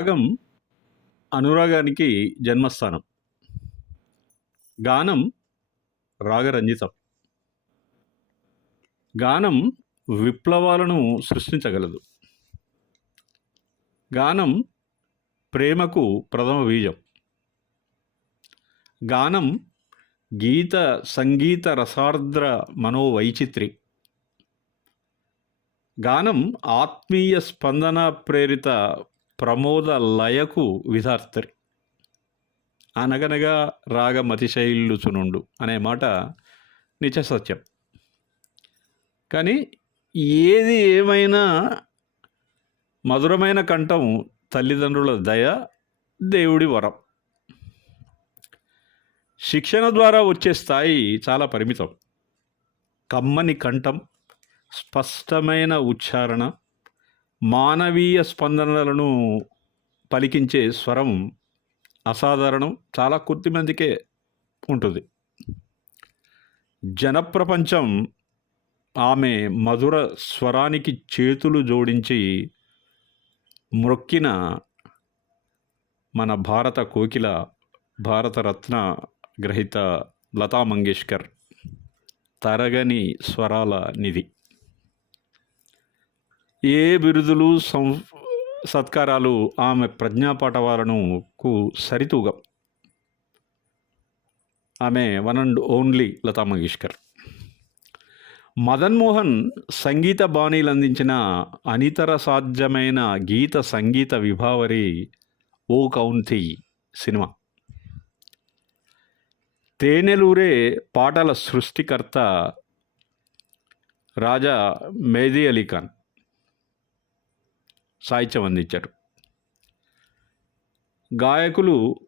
రాగం అనురాగానికి జన్మస్థానం. గానం రాగరంజితం. గానం విప్లవాలను సృష్టించగలదు. గానం ప్రేమకు ప్రథమ బీజం. గానం గీత సంగీత రసార్ద్ర మనోవైచిత్రి. గానం ఆత్మీయ స్పందన ప్రేరిత ప్రమోద లయకు విధార్తరి. అనగనగా రాగమతిశైలుచునుండు అనే మాట నిత్య సత్యం. కానీ ఏది ఏమైనా మధురమైన కంఠం తల్లిదండ్రుల దయ దేవుడి వరం. శిక్షణ ద్వారా వచ్చే స్థాయి చాలా పరిమితం. కమ్మని కంఠం స్పష్టమైన ఉచ్చారణ మానవీయ స్పందనలను పలికించే స్వరం అసాధారణం. చాలా కొద్ది మందికే ఉంటుంది. జనప్రపంచం ఆమె మధుర స్వరానికి చేతులు జోడించి మ్రొక్కిన మన భారత కోకిల భారతరత్న గ్రహీత లతా మంగేష్కర్ తరగని స్వరాల నిధి. ఏ బిరుదులు సం సత్కారాలు ఆమె ప్రజ్ఞాపాఠవాలనుకు సరితూగం. ఆమె one and only Lata Mangeshkar. Madan Mohan సంగీత బాణీలు అందించిన అనితర సాధ్యమైన గీత సంగీత విభావరి ఓ కౌంతి సినిమా. తేనెలూరే పాటల సృష్టికర్త రాజా మేదీ అలీ ఖాన్. సాహిత్యం అందించారు. గాయకులు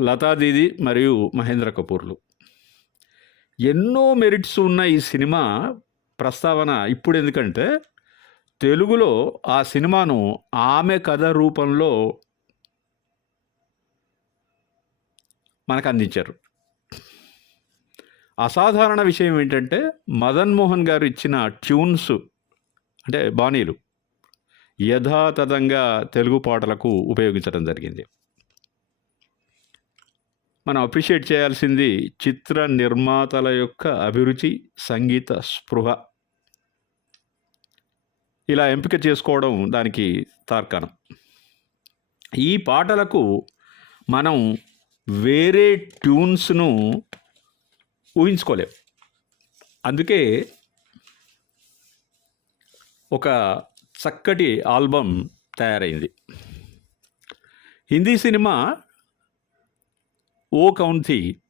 లతాదీది మరియు మహేంద్ర కపూర్లు. ఎన్నో మెరిట్స్ ఉన్న ఈ సినిమా ప్రస్తావన ఇప్పుడు ఎందుకంటే తెలుగులో ఆ సినిమాను ఆమె కథ రూపంలో మనకు అందించారు అసాధారణ విషయం ఏంటంటే మదన్ మోహన్ గారు ఇచ్చిన ట్యూన్స్ అంటే బాణీలు. యథాతథంగా తెలుగు పాటలకు ఉపయోగించడం జరిగింది. మనం అప్రిషియేట్ చేయాల్సింది చిత్ర నిర్మాతల యొక్క అభిరుచి సంగీత స్పృహ. ఇలా ఎంపిక చేసుకోవడం దానికి తార్కాణం. ఈ పాటలకు మనం వేరే ట్యూన్స్ను ఊహించుకోలేం. అందుకే ఒక చక్కటి ఆల్బమ్ తయారైంది. హిందీ సినిమా ఓ కౌంతి.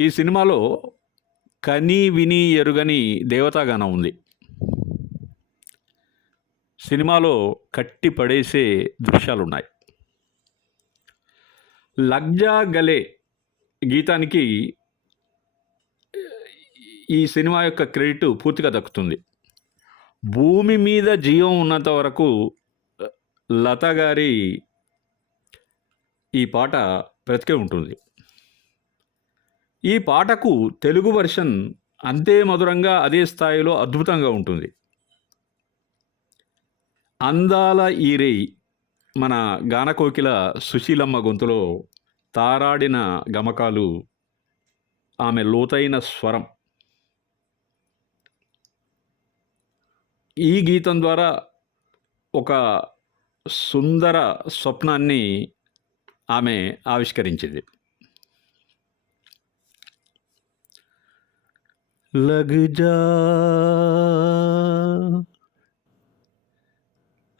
ఈ సినిమాలో కని విని ఎరుగని దేవతాగానం ఉంది. సినిమాలో కట్టి పడేసే దృశ్యాలు ఉన్నాయి లగ్జా గలే గీతానికి ఈ సినిమా యొక్క క్రెడిట్ పూర్తిగా దక్కుతుంది. భూమి మీద జీవం ఉన్నంత వరకు లత గారి ఈ పాట బ్రతికే ఉంటుంది. ఈ పాటకు తెలుగు వర్షన్ అంతే మధురంగా అదే స్థాయిలో అద్భుతంగా ఉంటుంది. అందాల ఈరేయి మన గానకోకిల సుశీలమ్మ గొంతులో తారాడిన గమకాలు ఆమె లోతైన స్వరం. ఈ గీతం ద్వారా ఒక సుందర స్వప్నాన్ని ఆమె ఆవిష్కరించింది లగ్ జా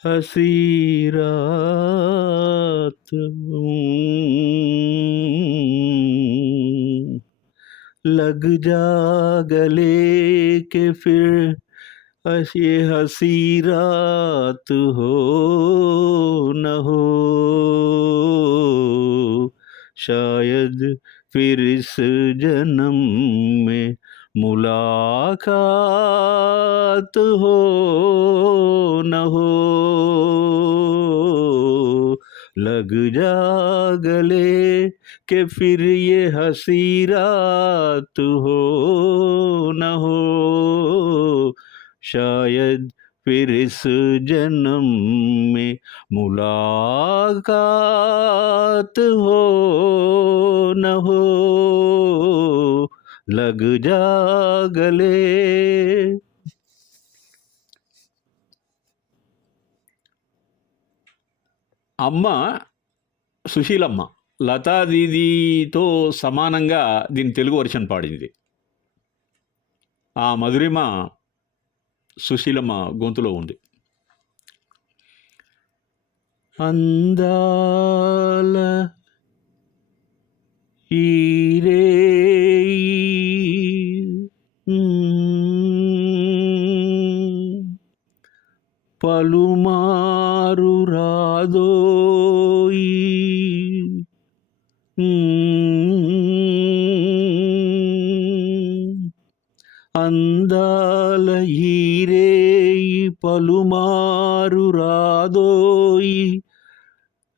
हसी रात लग जा गले के फिर ये हसी रात हो न हो। शायद फिर इस जन्म में मुलाकात हो न हो। लग जा गले के फिर ये हसी रात हो न हो। शायद फिर इस जन्म में मुलाकात हो न हो लग जा गले అమ్మ సుశీలమ్మ లతా దీదీతో సమానంగా దీని తెలుగు వర్షన్ పాడింది ఆ మధురిమ సుశీలమ్మ గొంతులో ఉంది. అందాల ఈరే పలుమారు రాదోయి. అందాల ఈరేయి పలుమారు రాదోయి.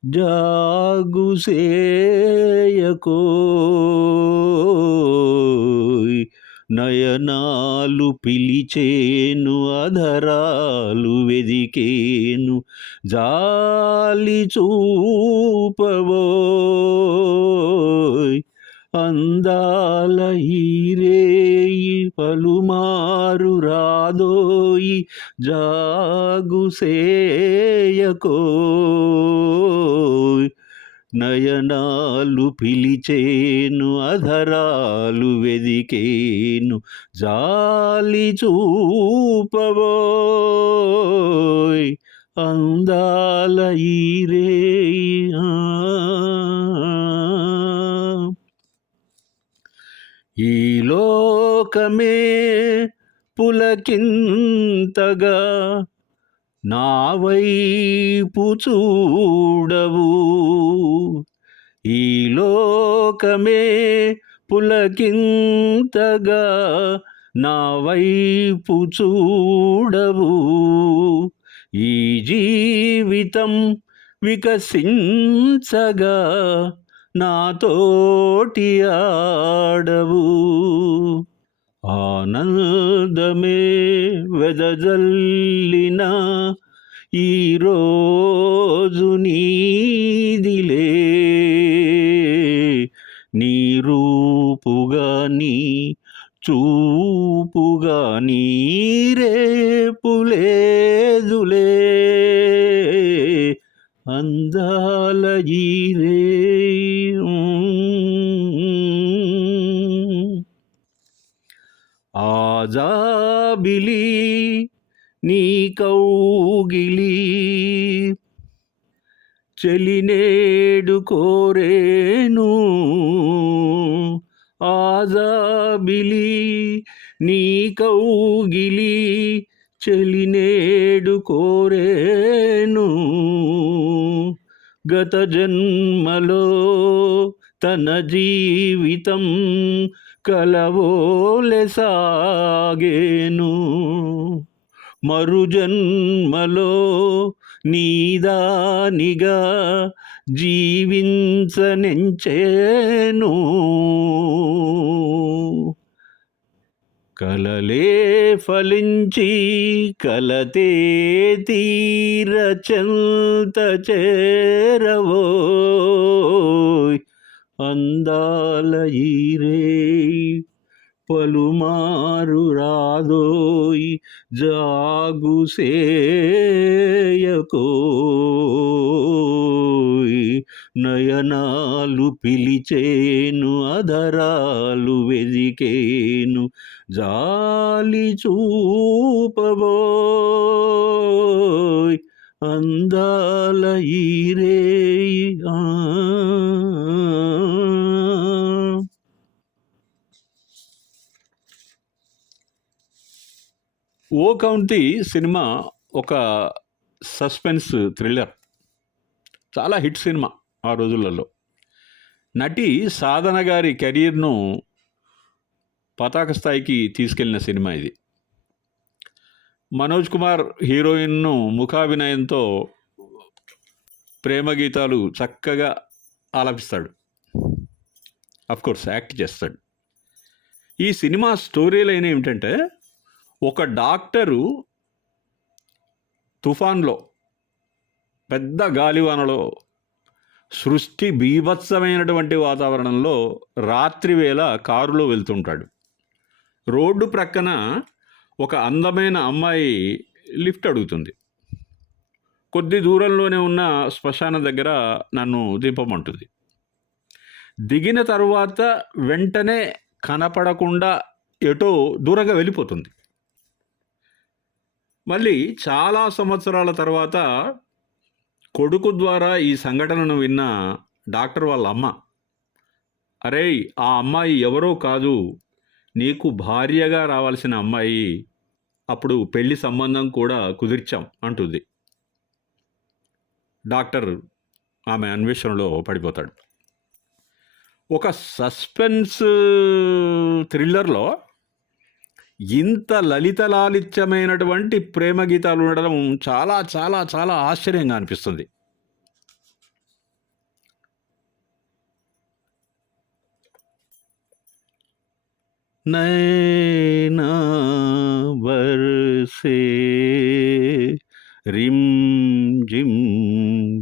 జాగుసేయకోయ్ నయనాలు పిలిచేను అధరాలు వెదికేను జాలి చూపవోయ్ అందాల ఈరే పలుమారు రాదోయి జాగుసేయకో నయనాలు పిలిచేను అధరాలు వెదికేను జాలి చూపవోయ్ అందాల ఈ రే ఈ లోకమే పులకింతగా నా వైపు చూడవు. ఈ లోకమే పులకింతగా నా వైపు చూడవు. ఈ జీవితం వికసించగా నాతోటి ఆడవు ఆనందమే వెదజల్లిన ఈరోజు నీదిలే. నీ రూపుగా నీ చూపుగా నీ రేపులేదులే అందాల ఈరే. ఆజాబిలి నీ కౌగిలి చెలినేడు కోరేను. ఆజాబిలి నీ కౌగిలి చెలినేడు కోరేను. గత జన్మలో తన జీవితం కలవోలె సాగేను. మరు జన్మలో నీదానిగా జీవించనించేను. కలలే ఫలించి కలతే తీర చెంత చేరవో అందాల ఈరే పలుమారు రాదోయి జాగు సేయకోయ్. నయనాలు పిలిచేను అధరాలు వెదికేను జాలి చూపబోయ్. అందాల ఈరే ఓ కౌంటీ సినిమా ఒక సస్పెన్స్ థ్రిల్లర్. చాలా హిట్ సినిమా ఆ రోజులలో. నటి సాధన గారి కెరీర్ను పతాక స్థాయికి తీసుకెళ్ళిన సినిమా ఇది. మనోజ్ కుమార్ హీరోయిన్ను ముఖాభినయంతో ప్రేమ గీతాలు చక్కగా ఆలపిస్తాడు. కోర్స్ యాక్ట్ చేస్తాడు. ఈ సినిమా స్టోరీ లైన్ ఏమిటంటే ఒక డాక్టరు తుఫాన్లో పెద్ద గాలివానలో సృష్టి బీభత్సమైనటువంటి వాతావరణంలో రాత్రివేళ కారులో వెళ్తుంటాడు. రోడ్డు ప్రక్కన ఒక అందమైన అమ్మాయి లిఫ్ట్ అడుగుతుంది. కొద్ది దూరంలోనే ఉన్న శ్మశాన దగ్గర నన్ను దింపమంటుంది. దిగిన తరువాత వెంటనే కనపడకుండా ఎటో దూరంగా వెళ్ళిపోతుంది. మళ్ళీ చాలా సంవత్సరాల తర్వాత కొడుకు ద్వారా ఈ సంఘటనను విన్న డాక్టర్ వాళ్ళ అమ్మ అరే ఆ అమ్మాయి ఎవరో కాదు నీకు భార్యగా రావాల్సిన అమ్మాయి అప్పుడు పెళ్ళి సంబంధం కూడా కుదిర్చాం అంటుంది. డాక్టర్ ఆమె అన్వేషణలో పడిపోతాడు. ఒక సస్పెన్స్ థ్రిల్లర్లో ఇంత లలిత లాలిత్యమైనటువంటి ప్రేమ గీతాలు ఉండడం చాలా చాలా చాలా ఆశ్చర్యంగా అనిపిస్తుంది. నైనా వర్సే రిం జిం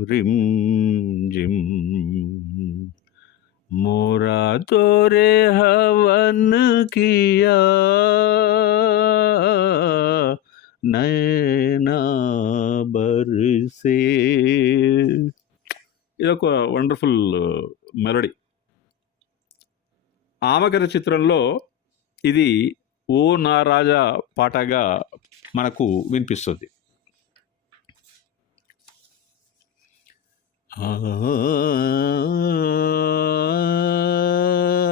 రిం జిం मोरा तोरे हवन किया నైనా బర్సే ఇది ఒక వండర్ఫుల్ మెలడీ ఆమకర చిత్రంలో ఇది ఓ నా రాజా పాటగా మనకు వినిపిస్తుంది ఆ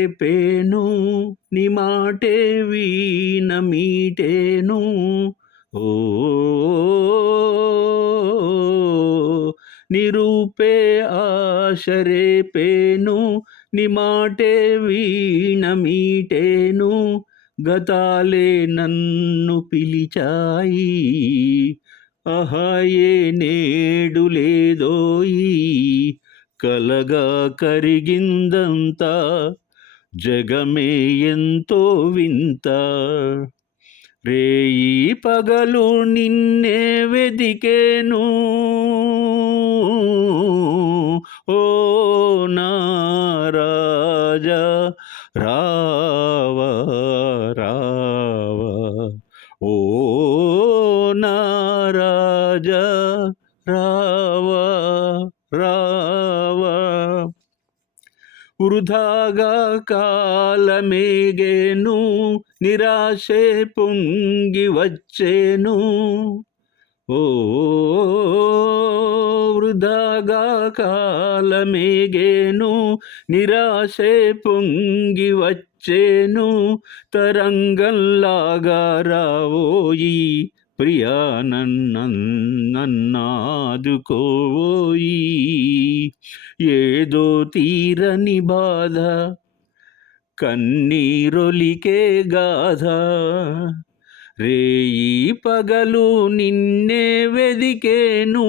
రేపేను నీ మాటే వీణ మీటేను. ఓ నిరూపే ఆశరే రేపేను నీ మాటే వీణ మీటేను. గతాలే నన్ను పిలిచాయి అహాయే నేడు లేదోయి. కలగా కరిగిందంతా జగమే ఎంతో వింత. రేయి పగలు నిన్నే వెదికేను. ఓ నారాజా రావా రావా. ఓ నారాజా రావా రావా. వృధాగా కాలమేగేను నిరాశే పొంగి వచ్చేను. ఓ వృధాగా కాలమేగేను నిరాశే పొంగి వచ్చేను. తరంగంలాగా రావోయి ప్రియా నన్నాదుకోయి ఏదో తీరని బాధ కన్నీరొలికే గాథ రేయి పగలు నిన్నే వెదికేను.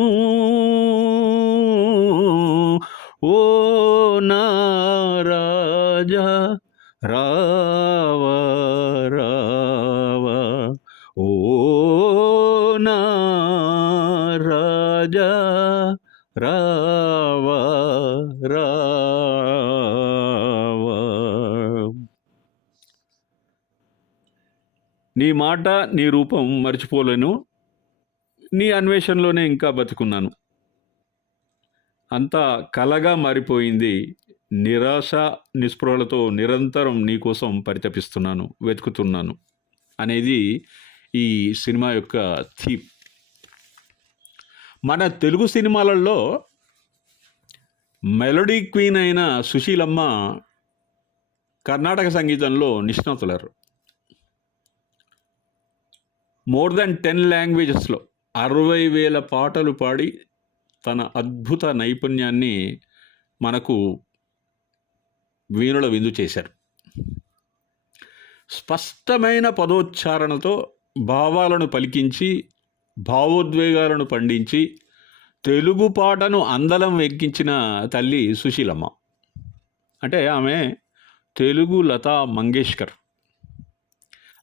నీ మాట నీ రూపం మర్చిపోలేను. నీ అన్వేషణలోనే ఇంకా బతుకున్నాను. అంతా కలగా మారిపోయింది. నిరాశ నిస్పృహలతో నిరంతరం నీ కోసం పరితపిస్తున్నాను వెతుకుతున్నాను అనేది ఈ సినిమా యొక్క థీమ్. మన తెలుగు సినిమాలలో మెలోడీ క్వీన్ అయిన సుశీలమ్మ కర్ణాటక సంగీతంలో నిష్ణాతులరు. మోర్ దెన్ టెన్ లాంగ్వేజెస్లో అరవై వేల పాటలు పాడి తన అద్భుత నైపుణ్యాన్ని మనకు వీణుల విందు చేశారు. స్పష్టమైన పదోచ్చారణతో భావాలను పలికించి భావోద్వేగాలను పండించి తెలుగు పాటను అందలం వెక్కించిన తల్లి సుశీలమ్మ. అంటే ఆమె తెలుగు లతా మంగేష్కర్.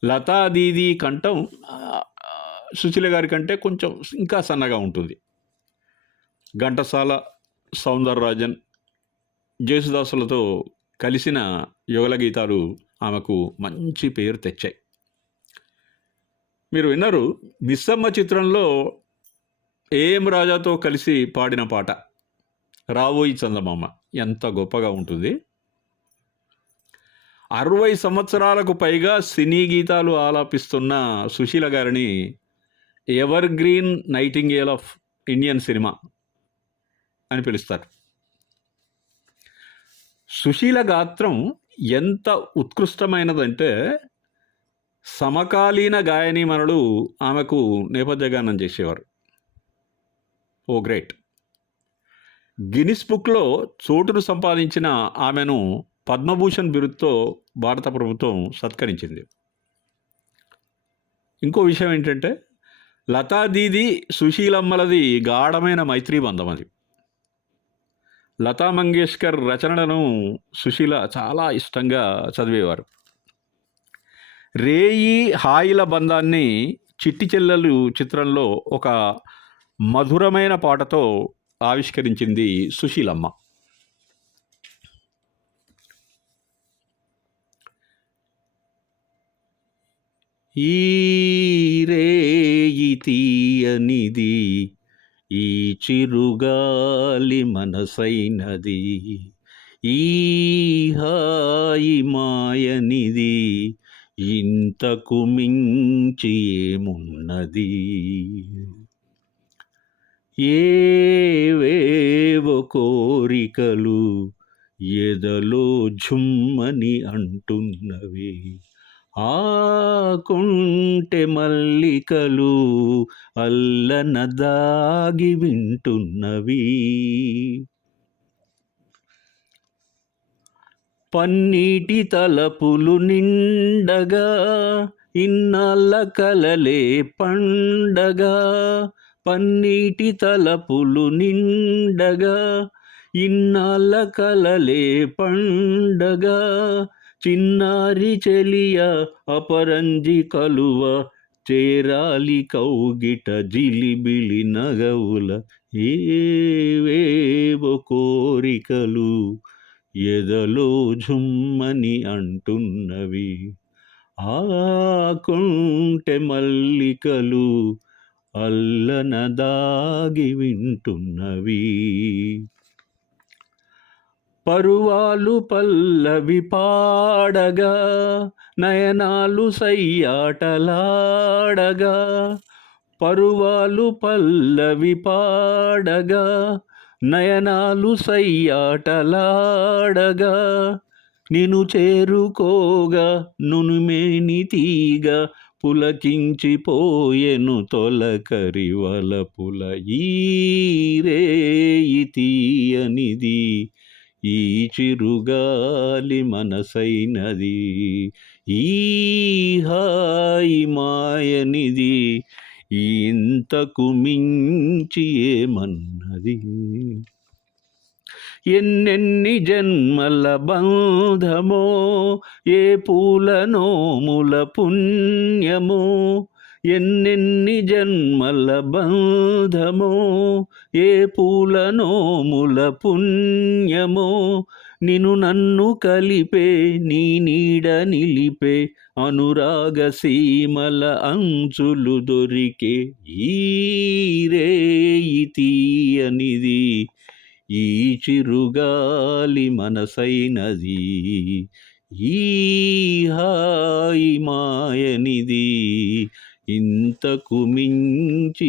లతాదీది కంఠం సుశీల గారి కంటే కొంచెం ఇంకా సన్నగా ఉంటుంది. ఘంటసాల సౌందరరాజన్ జేసుదాసులతో కలిసిన యుగల గీతాలు ఆమెకు మంచి పేరు తెచ్చాయి. మీరు విన్నారు మిస్సమ్మ చిత్రంలో ఏఎం రాజాతో కలిసి పాడిన పాట రావోయి చందమామ ఎంత గొప్పగా ఉంటుంది. అరవై సంవత్సరాలకు పైగా సినీ గీతాలు ఆలాపిస్తున్న సుశీల గారిని evergreen nightingale of Indian cinema అని పిలుస్తారు. సుశీల గాత్రం ఎంత ఉత్కృష్టమైనదంటే సమకాలీన గాయనీమణులు ఆమెకు నేపథ్యగానం చేసేవారు. ఓ గ్రేట్. గిన్నిస్ బుక్లో చోటును సంపాదించిన ఆమెను పద్మభూషణ్ బిరుదుతో భారత ప్రభుత్వం సత్కరించింది. ఇంకో విషయం ఏంటంటే లతా దీది సుశీలమ్మలది గాఢమైన మైత్రీ బంధం అది. లతా మంగేష్కర్ రచనలను సుశీల చాలా ఇష్టంగా చదివేవారు. రేయి హాయిల బంధాన్ని చిట్టి చెల్లెలు చిత్రంలో ఒక మధురమైన పాటతో ఆవిష్కరించింది సుశీలమ్మ. ఈ రేయి తీయనిది ఈ చిరుగాలి మనసైనది ఈ హాయి మాయనిది ఇంతకు మించి ఏమున్నది? ఏవేవో కోరికలు ఎదలో ఝుమ్మని అంటున్నవి. ఆకుంటే మల్లికలు అల్లన దాగి వింటున్నవి. పన్నీటి తలపులు నిండగా ఇన్నాళ్ళ కలలే పండగా. పన్నీటి తలపులు నిండగా ఇన్నాళ్ళ కలలే పండగా. చిన్నారి చెలియ అపరంజి కలువ చేరాలి కౌగిట జిలిబిలి నగవుల ఏవేవో కోరికలు ఎదలో జుమ్మని అంటున్నవి. ఆకుంటే మల్లికలు అల్లన దాగి వింటున్నవి. పరువాలు పల్లవి పాడగా నయనాలు సయ్యాటలాడగా. పరువాలు పల్లవి పాడగా నయనాలు సయ్యాటలాడగా. నిను చేరుకోగా నునుమేని తీగ పులకించిపోయెను తొలకరి వలపుల ఈ తీయనిది. ఈ చిరుగాలి మనసైనది ఈ హాయి మాయనిది ఇంతకు మించి ఏమన్నది? ఎన్నెన్ని జన్మల బంధమో ఏ పూల నోముల పుణ్యమో ఎన్నెన్ని జన్మల బంధమో ఏ పూలనో నోముల పుణ్యమో. నిను నన్ను కలిపే నీ నీడ నిలిపే అనురాగ సీమల అంచులు దొరికే ఈరే తీయనిది ఈ చిరుగాలి మనసైనది ఈ హాయి మాయనిది. ఇంతకు మించి